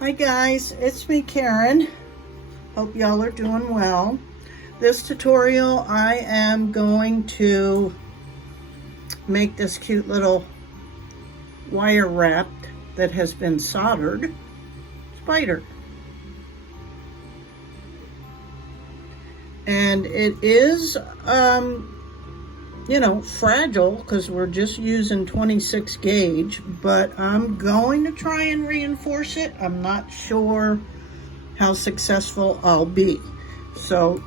Hi guys, it's me Karen. Hope y'all are doing well. This tutorial I am going to make this cute little wire wrap that has been soldered spider. And it is fragile because we're just using 26 gauge, but I'm going to try and reinforce it. I'm not sure how successful I'll be. So,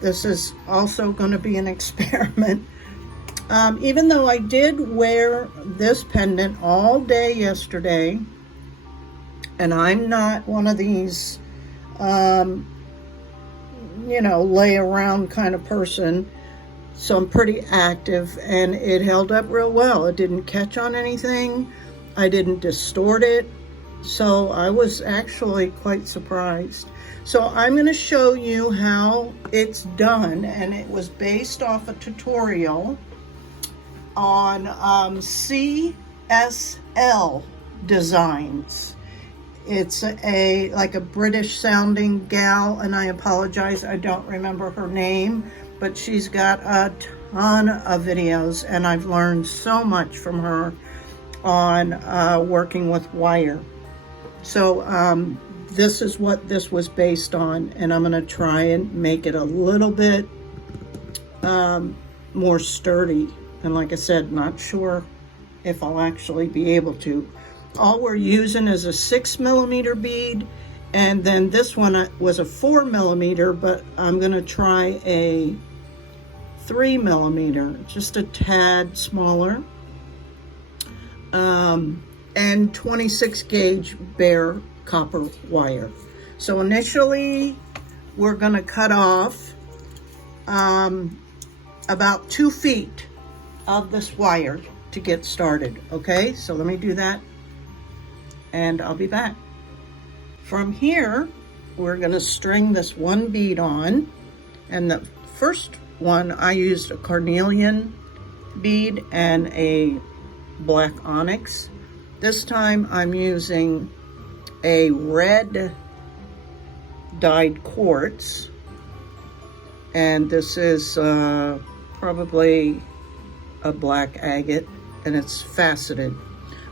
this is also going to be an experiment. Even though I did wear this pendant all day yesterday, and I'm not one of these, lay around kind of person, so I'm pretty active, and it held up real well. It didn't catch on anything. I didn't distort it. So I was actually quite surprised. So I'm going to show you how it's done, and it was based off a tutorial on CSL Designs. It's like a British sounding gal, and I apologize, I don't remember her name, but she's got a ton of videos, and I've learned so much from her on working with wire. So this is what this was based on, and I'm going to try and make it a little bit more sturdy. And like I said, not sure if I'll actually be able to. All we're using is a 6mm bead, and then this one was a 4mm, but I'm going to try a 3mm, just a tad smaller, and 26 gauge bare copper wire. So initially we're going to cut off about 2 feet of this wire to get started. Okay, so let me do that and I'll be back. From here we're going to string this one bead on, and the first one I used a carnelian bead and a black onyx. This time I'm using a red dyed quartz, and this is probably a black agate, and it's faceted.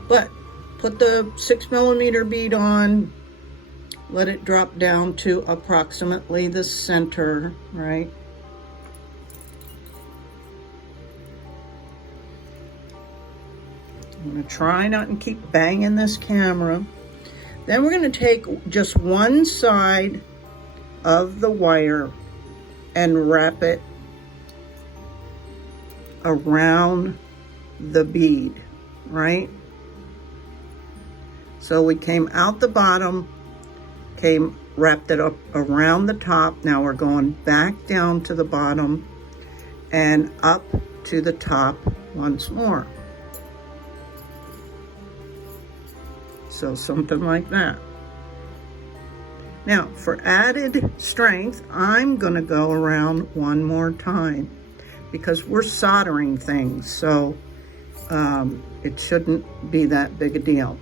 But put the 6mm bead on, let it drop down to approximately the center, right? I'm going to try not to keep banging this camera. Then we're going to take just one side of the wire and wrap it around the bead, right? So we came out the bottom, wrapped it up around the top. Now we're going back down to the bottom and up to the top once more. So something like that. Now for added strength, I'm going to go around one more time because we're soldering things, so it shouldn't be that big a deal.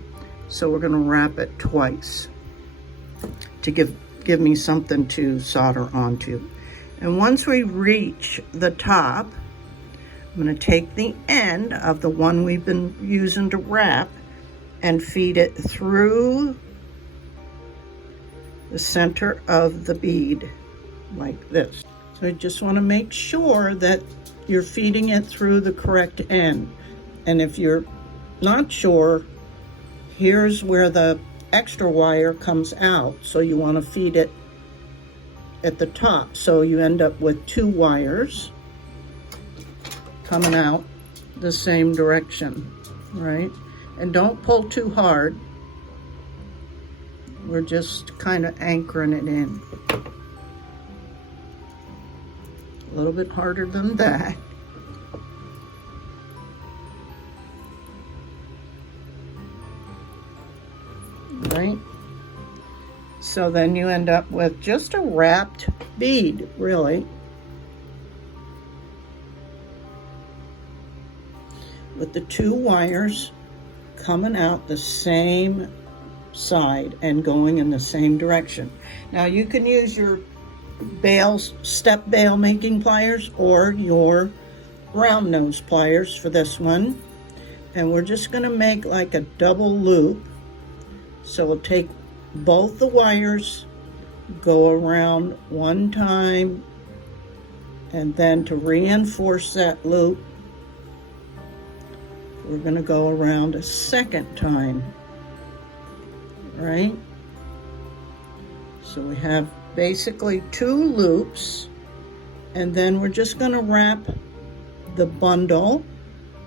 So we're going to wrap it twice to give me something to solder onto. And once we reach the top, I'm going to take the end of the one we've been using to wrap and feed it through the center of the bead like this. So I just want to make sure that you're feeding it through the correct end. And if you're not sure, here's where the extra wire comes out. So you want to feed it at the top. So you end up with 2 wires coming out the same direction, right? And don't pull too hard. We're just kind of anchoring it in. A little bit harder than that. Right? So then you end up with just a wrapped bead, really. With the 2 wires coming out the same side and going in the same direction. Now you can use your step bail making pliers or your round nose pliers for this one. And we're just going to make like a double loop. So we'll take both the wires, go around one time, and then to reinforce that loop, we're going to go around a second time, right? So we have basically 2 loops, and then we're just going to wrap the bundle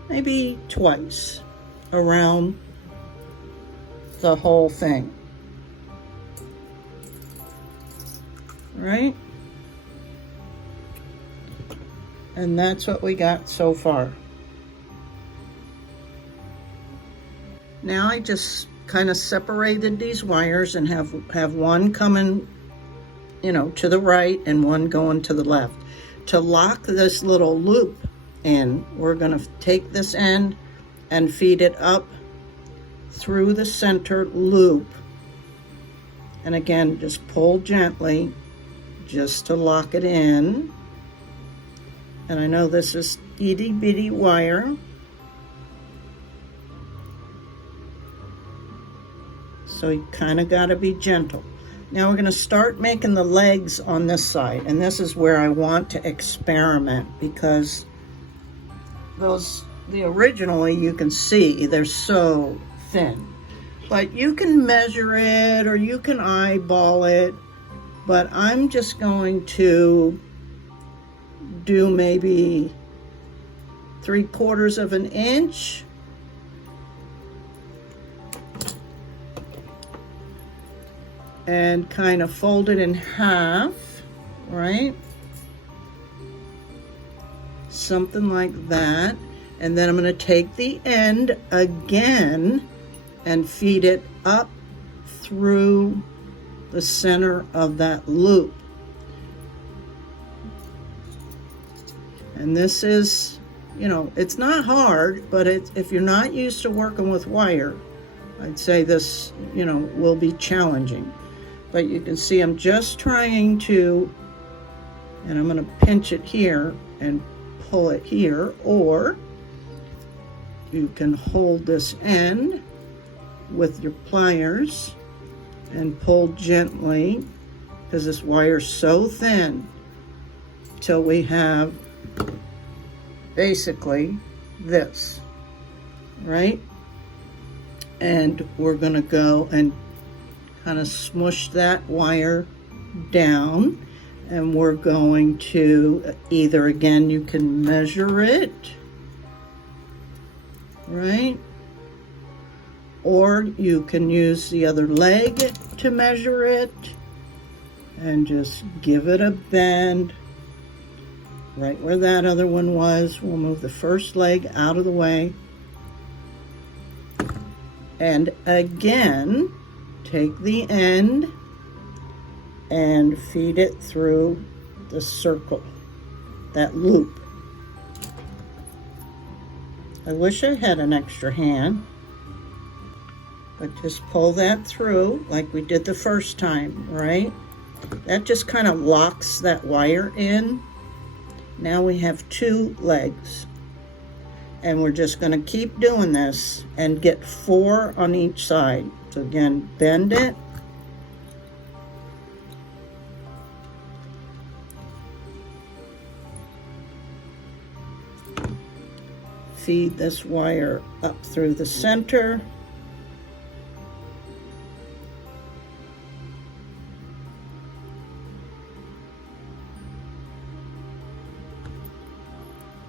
maybe twice around the whole thing. All right? And that's what we got so far. Now I just kind of separated these wires and have one coming, you know, to the right and one going to the left. To lock this little loop in, we're going to take this end and feed it up through the center loop. And again, just pull gently just to lock it in. And I know this is itty bitty wire, so you kind of got to be gentle. Now we're going to start making the legs on this side, and this is where I want to experiment, because the originally you can see they're so thin, but you can measure it or you can eyeball it, but I'm just going to do maybe 3/4 of an inch and kind of fold it in half, right? Something like that. And then I'm going to take the end again and feed it up through the center of that loop. And this is, you know, it's not hard, but if you're not used to working with wire, I'd say this, you know, will be challenging. But you can see I'm just trying to, and I'm going to pinch it here and pull it here, or you can hold this end with your pliers and pull gently, because this wire's so thin, till we have basically this, right? And we're going to go and kind of smush that wire down, and we're going to either, again, you can measure it, right? Or you can use the other leg to measure it and just give it a bend right where that other one was. We'll move the first leg out of the way, and again take the end and feed it through the circle, that loop. I wish I had an extra hand, but just pull that through like we did the first time, right? That just kind of locks that wire in. Now we have 2 legs, and we're just going to keep doing this and get 4 on each side. So again, bend it, feed this wire up through the center,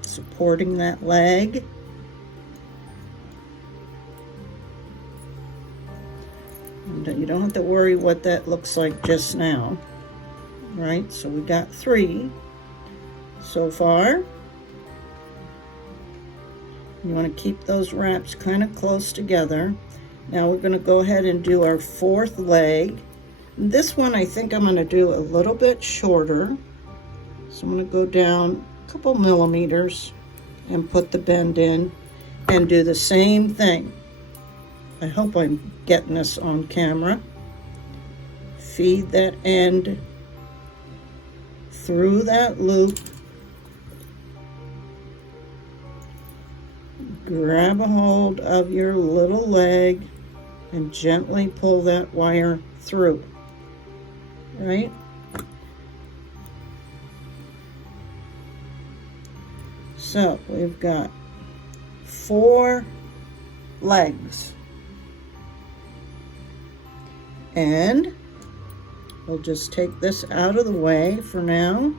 supporting that leg. And you don't have to worry what that looks like just now, right? So we got 3 so far. You want to keep those wraps kind of close together. Now we're going to go ahead and do our 4th leg. This one I think I'm going to do a little bit shorter. So I'm going to go down a couple millimeters and put the bend in and do the same thing. I hope I'm getting this on camera. Feed that end through that loop. Grab a hold of your little leg and gently pull that wire through, right? So we've got 4 legs, and we'll just take this out of the way for now.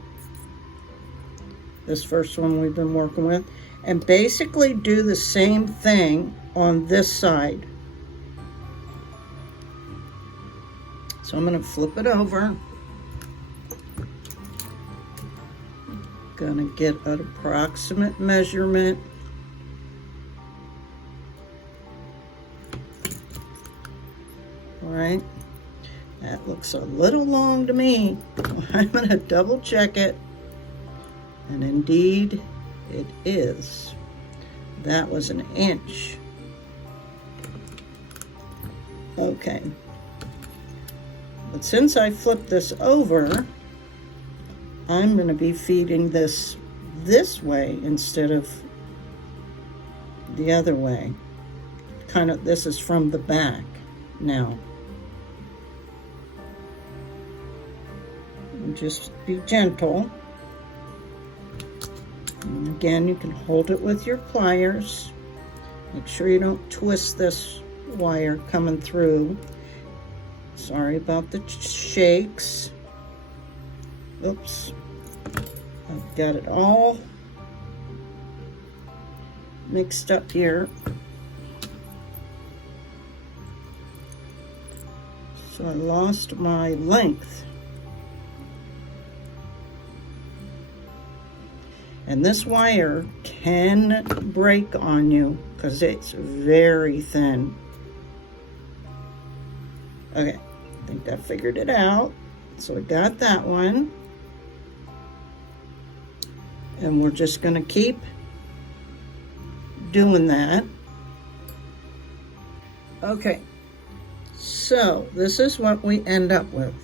This first one we've been working with, and basically do the same thing on this side. So I'm going to flip it over. Gonna get an approximate measurement. All right, that looks a little long to me. I'm gonna double check it, and indeed it is. That was 1 inch. Okay, but since I flipped this over, I'm going to be feeding this way instead of the other way. Kind of, this is from the back now. And just be gentle. And again, you can hold it with your pliers. Make sure you don't twist this wire coming through. Sorry about the shakes. Oops, I've got it all mixed up here. So I lost my length. And this wire can break on you because it's very thin. Okay, I think I figured it out. So I got that one. And we're just going to keep doing that. Okay, so this is what we end up with,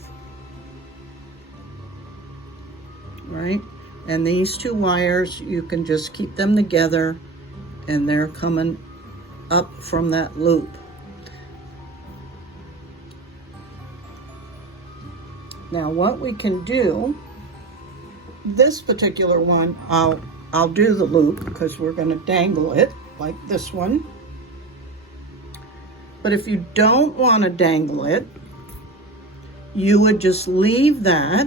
right? And these 2 wires, you can just keep them together, and they're coming up from that loop. Now what we can do, this particular one, I'll do the loop because we're going to dangle it like this one. But if you don't want to dangle it, you would just leave that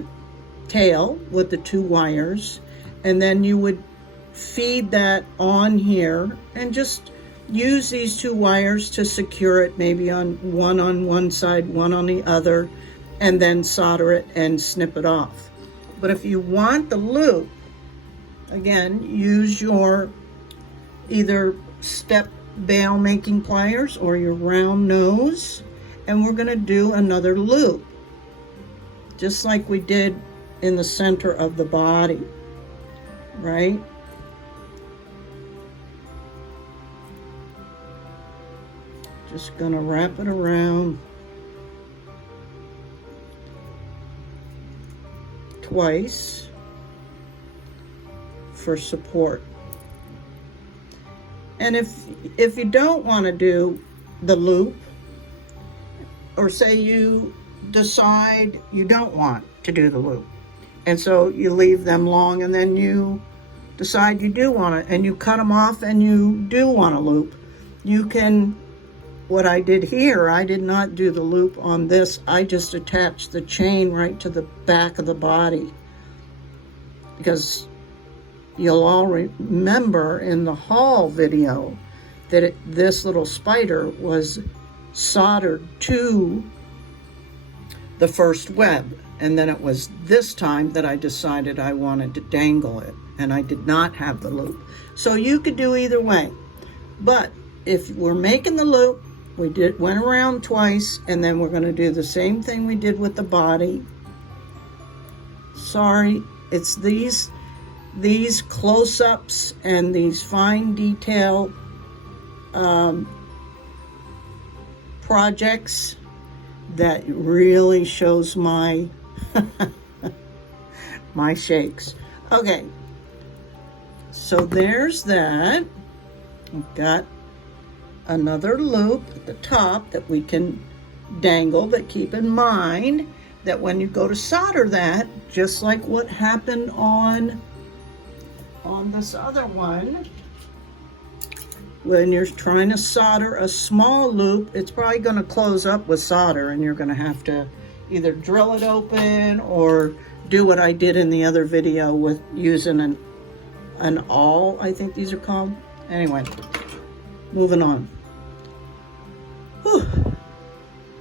tail with the 2 wires, and then you would feed that on here and just use these 2 wires to secure it, maybe on one side, one on the other, and then solder it and snip it off. But if you want the loop, again, use your either step bail making pliers or your round nose, and we're going to do another loop, just like we did in the center of the body, right? Just going to wrap it around twice for support. And if you don't want to do the loop, or say you decide you don't want to do the loop, and so you leave them long, and then you decide you do want it, and you cut them off and you do want a loop, you can, what I did here, I did not do the loop on this. I just attached the chain right to the back of the body, because you'll all remember in the haul video that this little spider was soldered to the first web, and then it was this time that I decided I wanted to dangle it, and I did not have the loop. So you could do either way, but if we're making the loop, we went around twice, and then we're going to do the same thing we did with the body. Sorry, it's these close-ups and these fine detail projects that really shows my my shakes. Okay, so there's that. We've got another loop at the top that we can dangle, but keep in mind that when you go to solder that, just like what happened on this other one, when you're trying to solder a small loop, it's probably going to close up with solder, and you're going to have to either drill it open or do what I did in the other video with using an awl, I think these are called. Anyway, moving on. Whew.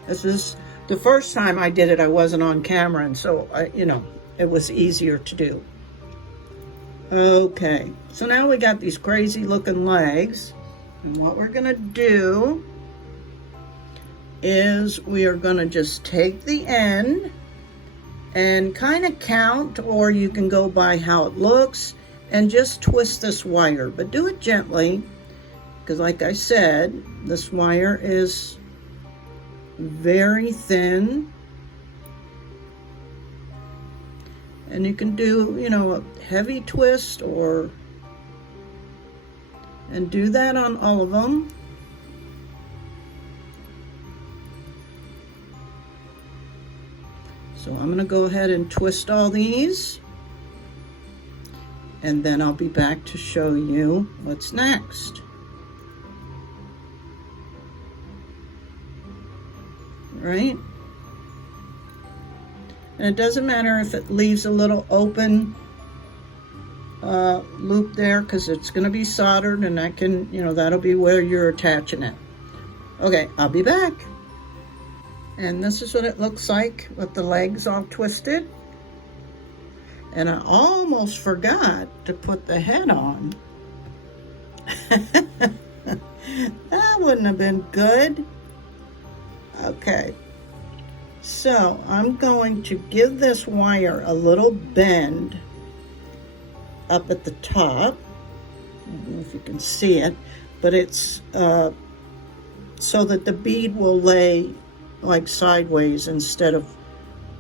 This is the first time I did it. I wasn't on camera, and so it was easier to do. Okay, so now we got these crazy looking legs, and what we're gonna do is we are gonna just take the end and kind of count, or you can go by how it looks, and just twist this wire, but do it gently, because like I said, this wire is very thin, and you can do, a heavy twist and do that on all of them. So I'm going to go ahead and twist all these, and then I'll be back to show you what's next. Right? And it doesn't matter if it leaves a little open loop there, because it's going to be soldered, and that can, that'll be where you're attaching it. Okay, I'll be back. And this is what it looks like with the legs all twisted. And I almost forgot to put the head on. That wouldn't have been good. Okay, so I'm going to give this wire a little bend up at the top. I don't know if you can see it, but it's so that the bead will lay like sideways instead of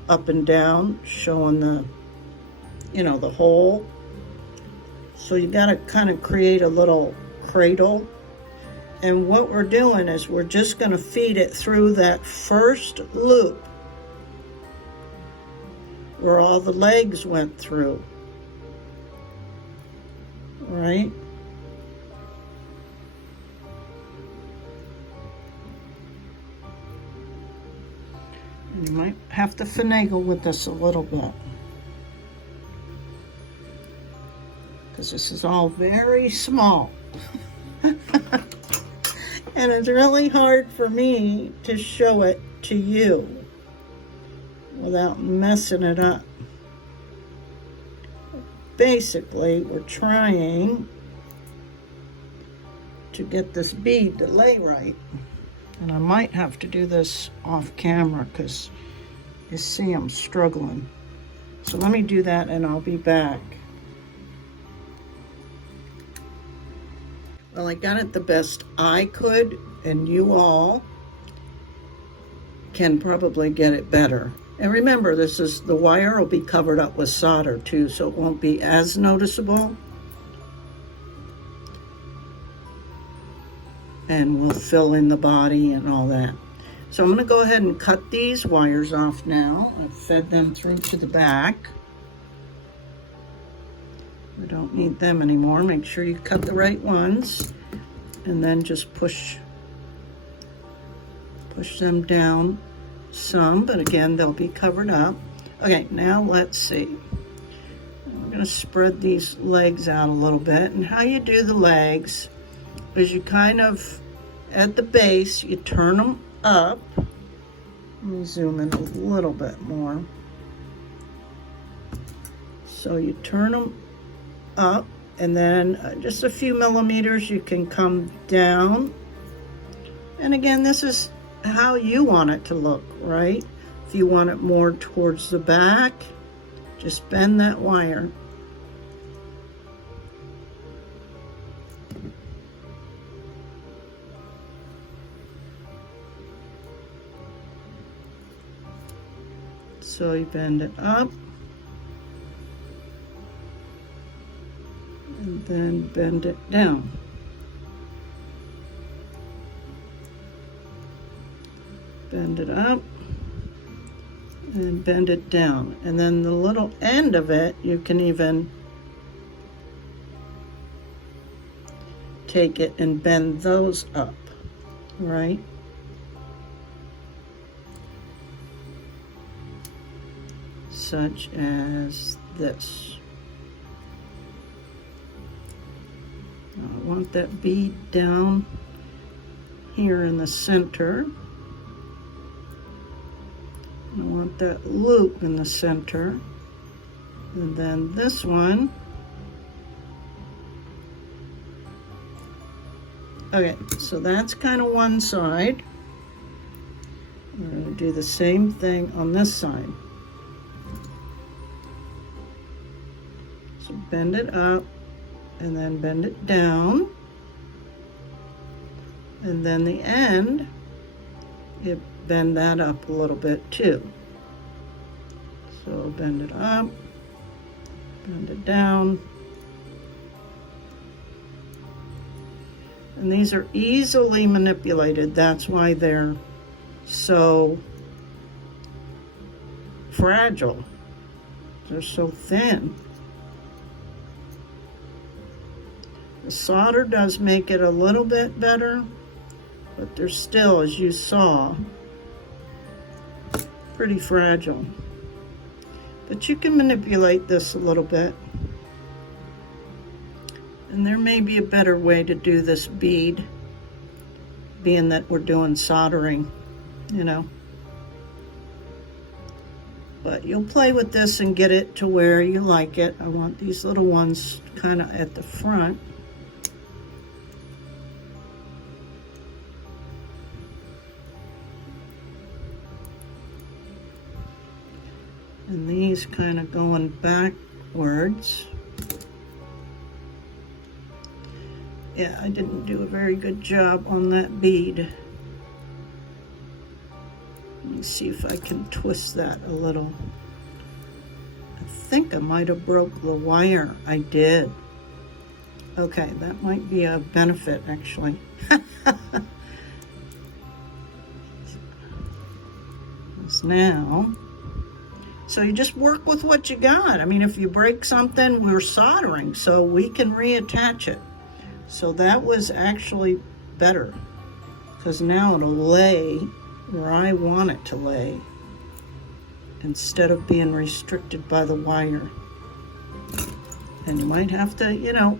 up and down, showing the the hole. So you got to kind of create a little cradle. And what we're doing is we're just going to feed it through that first loop where all the legs went through. All right? You might have to finagle with this a little bit, because this is all very small. And it's really hard for me to show it to you without messing it up. Basically, we're trying to get this bead to lay right. And I might have to do this off camera, because you see I'm struggling. So let me do that and I'll be back. Well, I got it the best I could, and you all can probably get it better. And remember, the wire will be covered up with solder too, so it won't be as noticeable. And we'll fill in the body and all that. So I'm going to go ahead and cut these wires off now. I've fed them through to the back. We don't need them anymore. Make sure you cut the right ones, and then just push them down some, but again, they'll be covered up. Okay, now let's see. We're going to spread these legs out a little bit, and how you do the legs is you kind of, at the base, you turn them up. Let me zoom in a little bit more. So you turn them up, and then just a few millimeters you can come down. And again, this is how you want it to look, right? If you want it more towards the back, just bend that wire. So you bend it up and then bend it down. Bend it up and bend it down. And then the little end of it, you can even take it and bend those up, right? Such as this. I want that bead down here in the center. I want that loop in the center. And then this one. Okay, so that's kind of one side. We're going to do the same thing on this side. So bend it up and then bend it down. And then the end, you bend that up a little bit too. So bend it up, bend it down. And these are easily manipulated. That's why they're so fragile. They're so thin. The solder does make it a little bit better, but they're still, as you saw, pretty fragile. But you can manipulate this a little bit. And there may be a better way to do this bead, being that we're doing soldering, you know. But you'll play with this and get it to where you like it. I want these little ones kind of at the front. And these kind of going backwards. Yeah, I didn't do a very good job on that bead. Let me see if I can twist that a little. I think I might have broke the wire. I did. Okay, that might be a benefit actually. Now, so you just work with what you got. I mean, if you break something, we're soldering, so we can reattach it. So that was actually better, because now it'll lay where I want it to lay instead of being restricted by the wire. And you might have to, you know,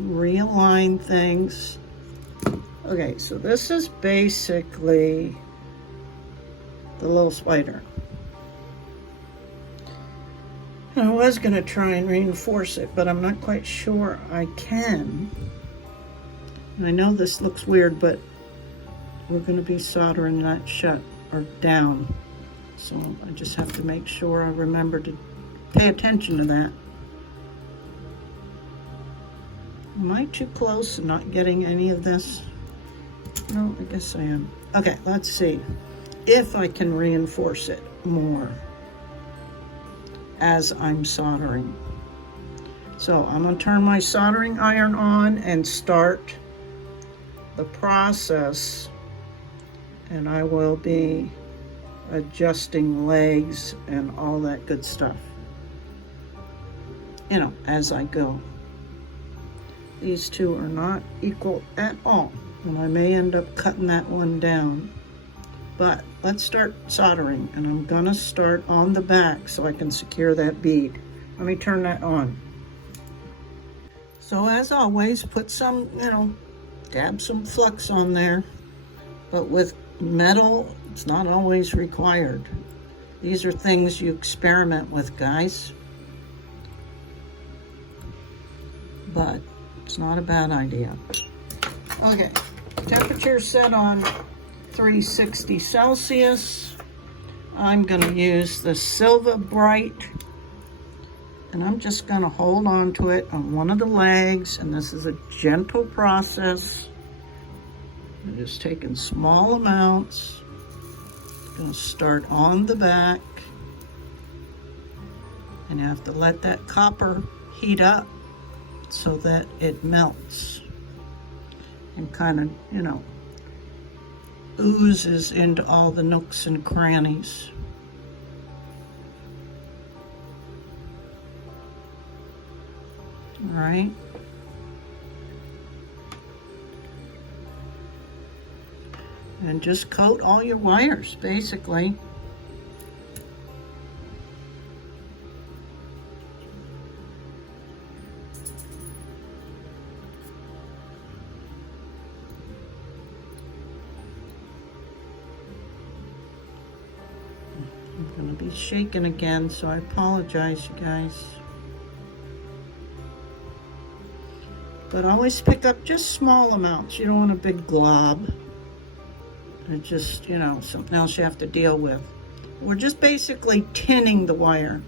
realign things. Okay, so this is basically the little spider. I was going to try and reinforce it, but I'm not quite sure I can. And I know this looks weird, but we're going to be soldering that shut or down. So I just have to make sure I remember to pay attention to that. Am I too close and not getting any of this? No, I guess I am. Okay, let's see if I can reinforce it more as I'm soldering. So I'm going to turn my soldering iron on and start the process, and I will be adjusting legs and all that good stuff, you know, as I go. These two are not equal at all, and I may end up cutting that one down. But let's start soldering, and I'm gonna start on the back so I can secure that bead. Let me turn that on. So as always, put some, you know, dab some flux on there, but with metal, it's not always required. These are things you experiment with, guys. But it's not a bad idea. Okay, temperature set on 360 Celsius. I'm going to use the Silver Bright, and I'm just going to hold on to it on one of the legs, and this is a gentle process. I'm just taking small amounts, Gonna start on the back, and you have to let that copper heat up so that it melts and kind of, you know, oozes into all the nooks and crannies. All right. And just coat all your wires, basically. I'm going to be shaking again, so I apologize, you guys. But always pick up just small amounts. You don't want a big glob. It's just, you know, something else you have to deal with. We're just basically tinning the wire.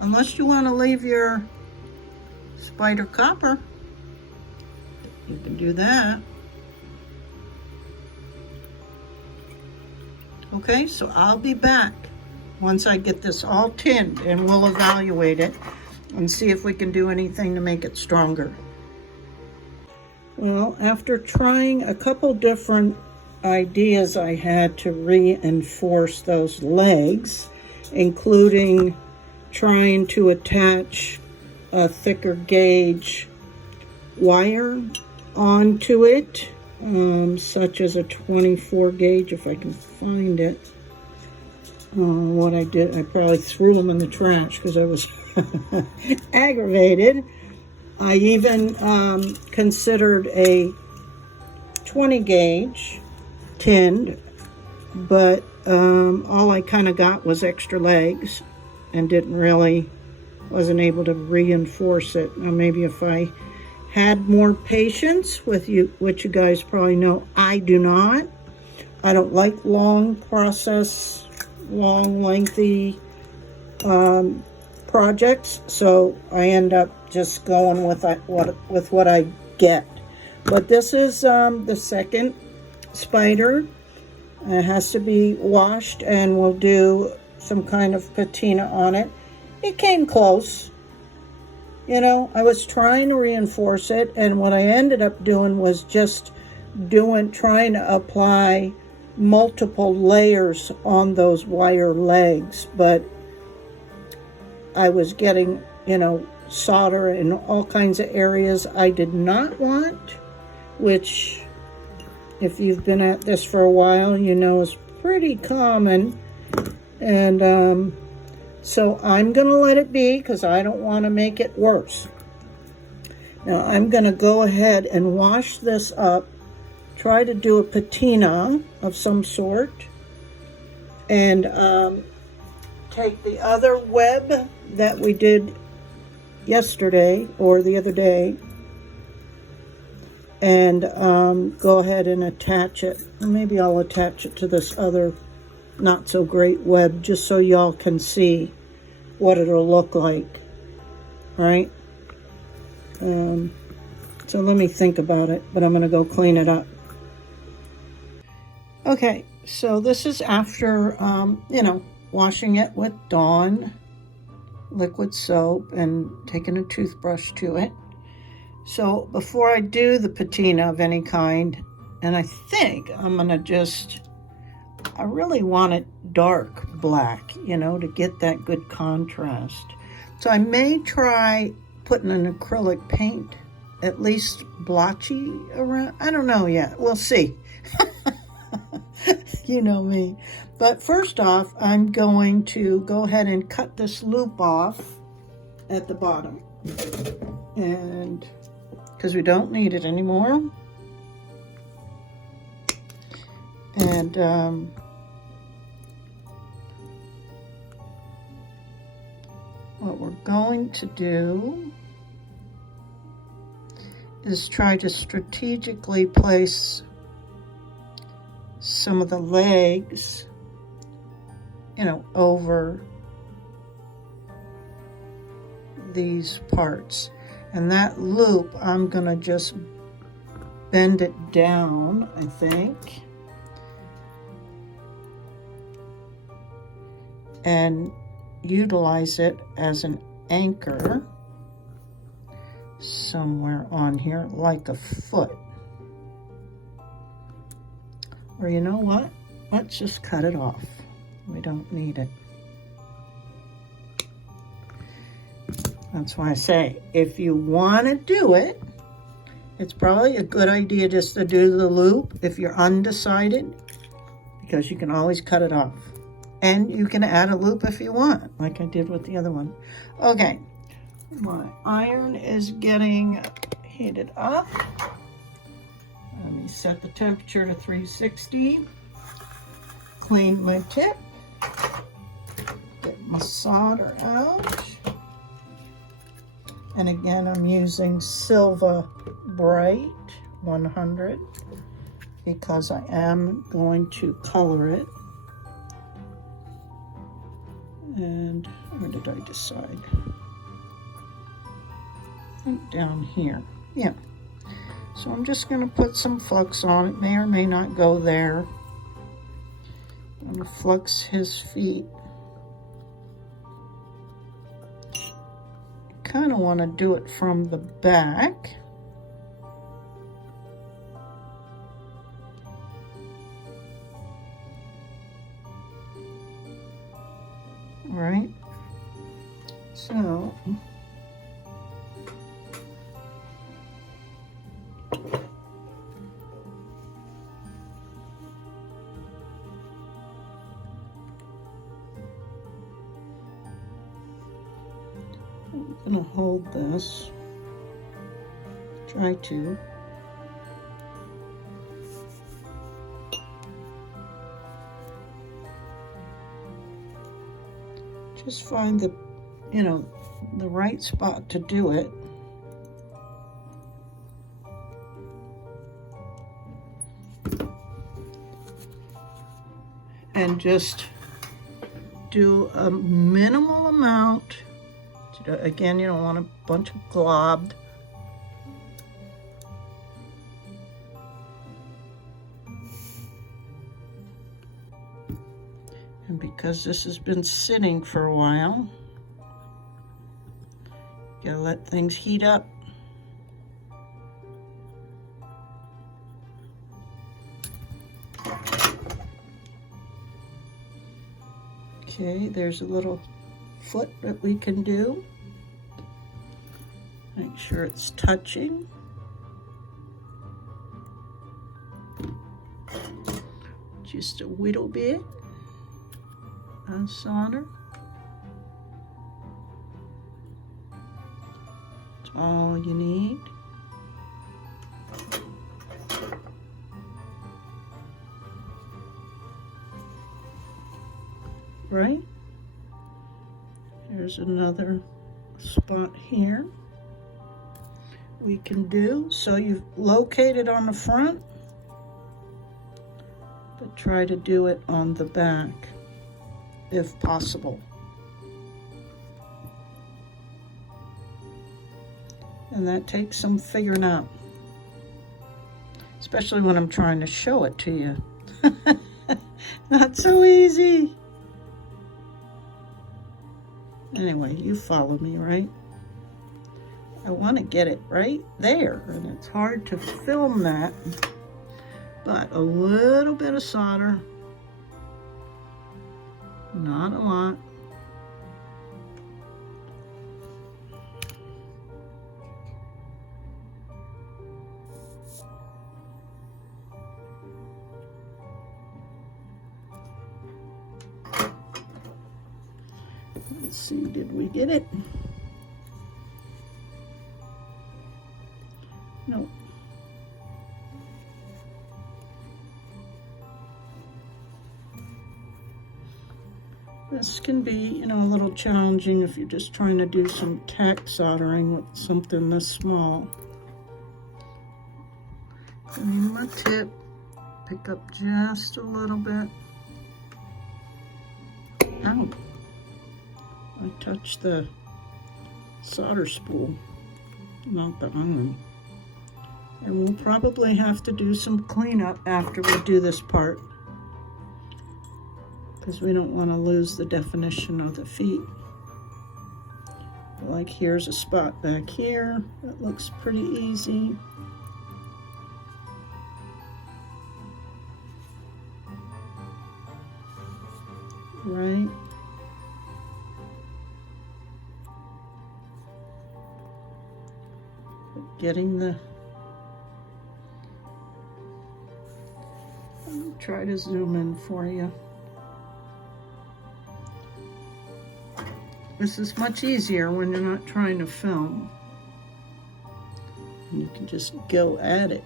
Unless you want to leave your spider copper, you can do that. Okay, so I'll be back once I get this all tinned, and we'll evaluate it and see if we can do anything to make it stronger. Well, after trying a couple different ideas I had to reinforce those legs, including trying to attach a thicker gauge wire onto it, such as a 24 gauge, if I can find it. What I did, I probably threw them in the trash because I was aggravated. I even considered a 20 gauge tinned, but all I kind of got was extra legs and wasn't able to reinforce it. Now maybe if I had more patience with you, which you guys probably know I do not. I don't like long lengthy projects, so I end up just going with what I get. But this is the second spider. It has to be washed, and we'll do some kind of patina on it. It came close. You know, I was trying to reinforce it, and what I ended up doing was just trying to apply multiple layers on those wire legs, but I was getting, you know, solder in all kinds of areas I did not want, which, if you've been at this for a while, you know is pretty common. And so I'm going to let it be because I don't want to make it worse. Now I'm going to go ahead and wash this up, try to do a patina of some sort, and take the other web that we did yesterday or the other day and go ahead and attach it. Maybe I'll attach it to this other not so great web just so y'all can see what it'll look like. All right. So let me think about it, but I'm going to go clean it up. Okay, so this is after, you know, washing it with Dawn liquid soap and taking a toothbrush to it. So before I do the patina of any kind, and I think I'm going to I really want it dark black, you know, to get that good contrast. So I may try putting an acrylic paint, at least blotchy around. I don't know yet. We'll see. You know me. But first off, I'm going to go ahead and cut this loop off at the bottom. And because we don't need it anymore. And what we're going to do is try to strategically place some of the legs, you know, over these parts. And that loop, I'm gonna just bend it down, I think. and utilize it as an anchor somewhere on here, like a foot. Or you know what? Let's just cut it off. We don't need it. That's why I say, if you want to do it, it's probably a good idea just to do the loop if you're undecided, because you can always cut it off. And you can add a loop if you want, like I did with the other one. Okay, my iron is getting heated up. Let me set the temperature to 360. Clean my tip. Get my solder out. And again, I'm using Silver Bright 100 because I am going to color it. And where did I decide? I think down here. Yeah. So I'm just going to put some flux on it. May or may not go there. I'm going to flux his feet. Kind of want to do it from the back. All right. So I'm going to hold this, try to. Just find the, the right spot to do it. And just do a minimal amount. Again, you don't want a bunch of globbed. And because this has been sitting for a while, you gotta let things heat up. Okay, there's a little foot that we can do. Make sure it's touching. Just a little bit of solder. That's all you need. Right? Here's another spot here we can do. So you've located on the front, but try to do it on the back if possible. And that takes some figuring out, especially when I'm trying to show it to you. Not so easy. Anyway, you follow me, right? I want to get it right there, and it's hard to film that, but a little bit of solder, not a lot. Let's see, did we get it? No. This can be, a little challenging if you're just trying to do some tack soldering with something this small. Clean my tip, pick up just a little bit. Ow. I touched the solder spool, not the iron. And we'll probably have to do some cleanup after we do this part. because we don't want to lose the definition of the feet. Like here's a spot back here that looks pretty easy. Right. Getting the, I'll try to zoom in for you. This is much easier when you're not trying to film. And you can just go at it.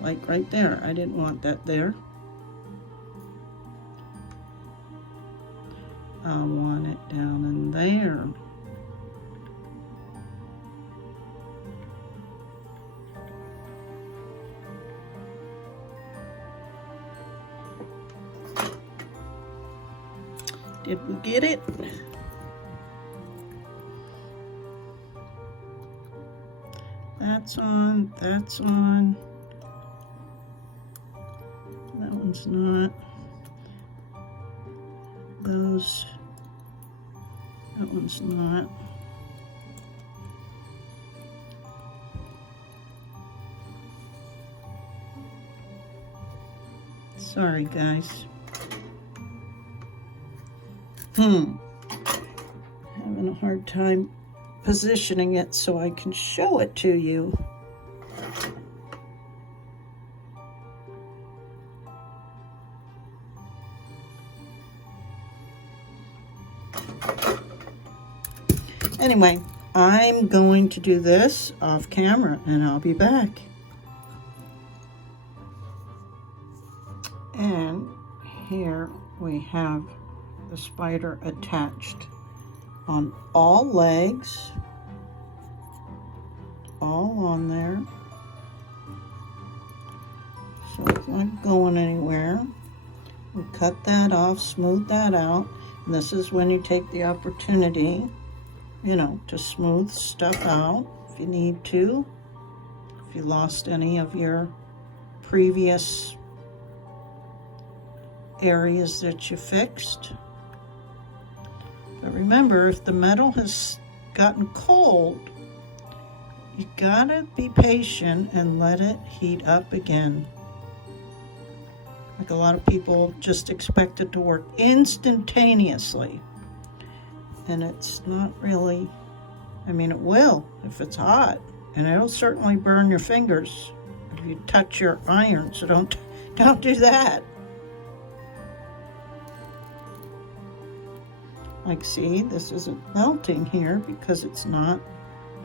Like right there, I didn't want that there. I want it down in there. Did we get it? That's on, that's on. That one's not. Those, that one's not. Sorry, guys. Having a hard time positioning it so I can show it to you. Anyway, I'm going to do this off camera and I'll be back. And here we have the spider attached on all legs, all on there. So it's not going anywhere. We'll cut that off, smooth that out. And this is when you take the opportunity, you know, to smooth stuff out if you need to. If you lost any of your previous areas that you fixed. But remember, if the metal has gotten cold, you gotta be patient and let it heat up again. Like a lot of people just expect it to work instantaneously. And it's not really, I mean, it will if it's hot. And it'll certainly burn your fingers if you touch your iron, so don't do that. Like, see, this isn't melting here because it's not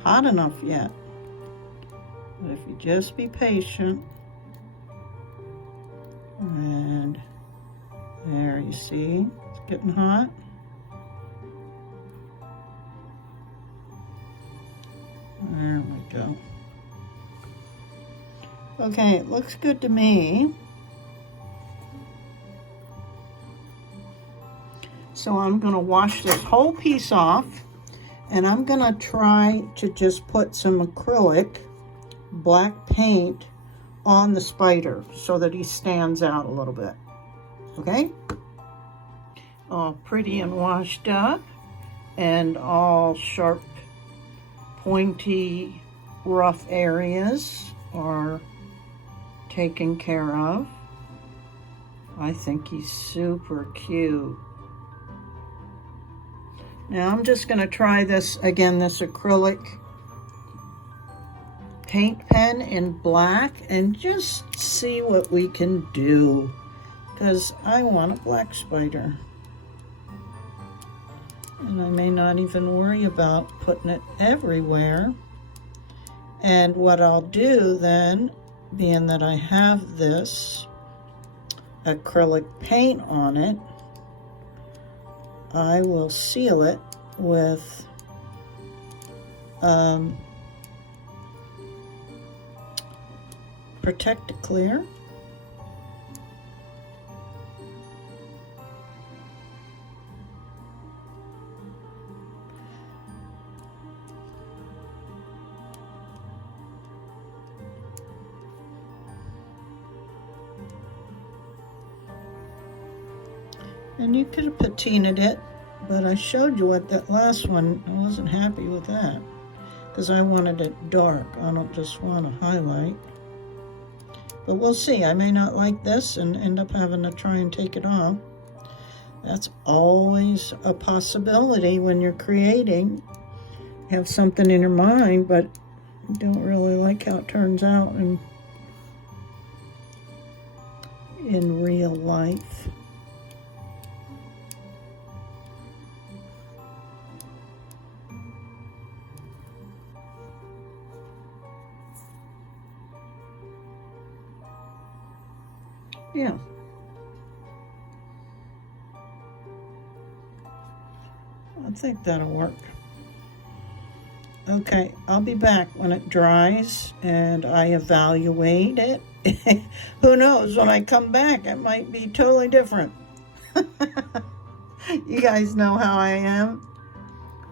hot enough yet. But if you just be patient, and there, you see, it's getting hot. There we go. Okay, it looks good to me. So I'm going to wash this whole piece off, and I'm going to try to just put some acrylic black paint on the spider so that he stands out a little bit. Okay? All pretty and washed up, and all sharp, pointy, rough areas are taken care of. I think he's super cute. Now I'm just going to try this again, this acrylic paint pen in black, and just see what we can do, because I want a black spider. And I may not even worry about putting it everywhere. And what I'll do then, being that I have this acrylic paint on it, I will seal it with Protect Clear. And you could have patinaed it, but I showed you what that last one, I wasn't happy with that because I wanted it dark. I don't just want to highlight. But we'll see. I may not like this and end up having to try and take it off. That's always a possibility when you're creating. You have something in your mind, but you don't really like how it turns out in real life. Yeah. I think that'll work. Okay, I'll be back when it dries and I evaluate it. Who knows, when I come back, it might be totally different. You guys know how I am.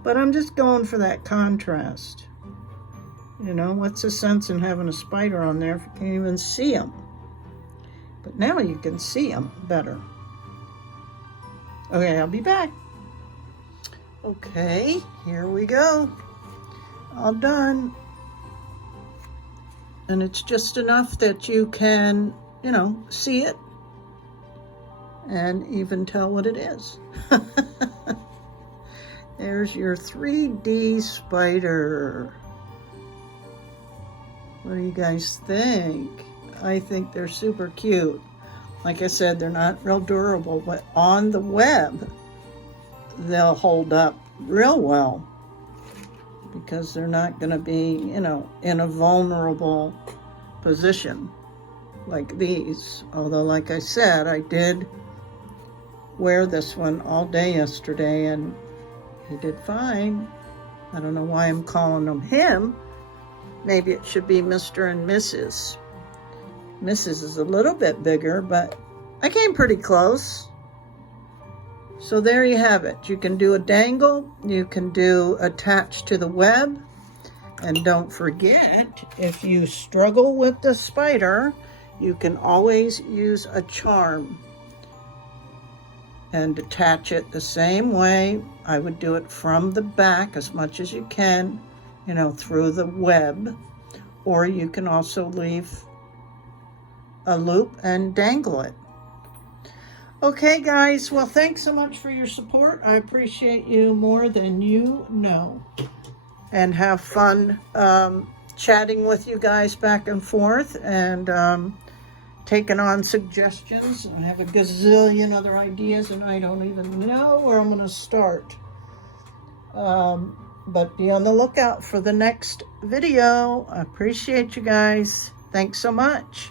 But I'm just going for that contrast. You know, what's the sense in having a spider on there if you can't even see them? But now you can see them better. Okay, I'll be back. Okay, here we go. All done. And it's just enough that you can, you know, see it and even tell what it is. There's your 3D spider. What do you guys think? I think they're super cute. Like I said, they're not real durable, but on the web, they'll hold up real well because they're not going to be, you know, in a vulnerable position like these. Although, like I said, I did wear this one all day yesterday and he did fine. I don't know why I'm calling them him. Maybe it should be Mr. and Mrs. Mrs. is a little bit bigger, but I came pretty close. So there you have it. You can do a dangle, you can do attach to the web, and don't forget, if you struggle with the spider, you can always use a charm and attach it the same way. I would do it from the back as much as you can, you know, through the web, or you can also leave a loop and dangle it. Okay, guys, well, thanks so much for your support. I appreciate you more than you know. And have fun chatting with you guys back and forth and taking on suggestions. I have a gazillion other ideas and I don't even know where I'm going to start. But be on the lookout for the next video. I appreciate you guys. Thanks so much.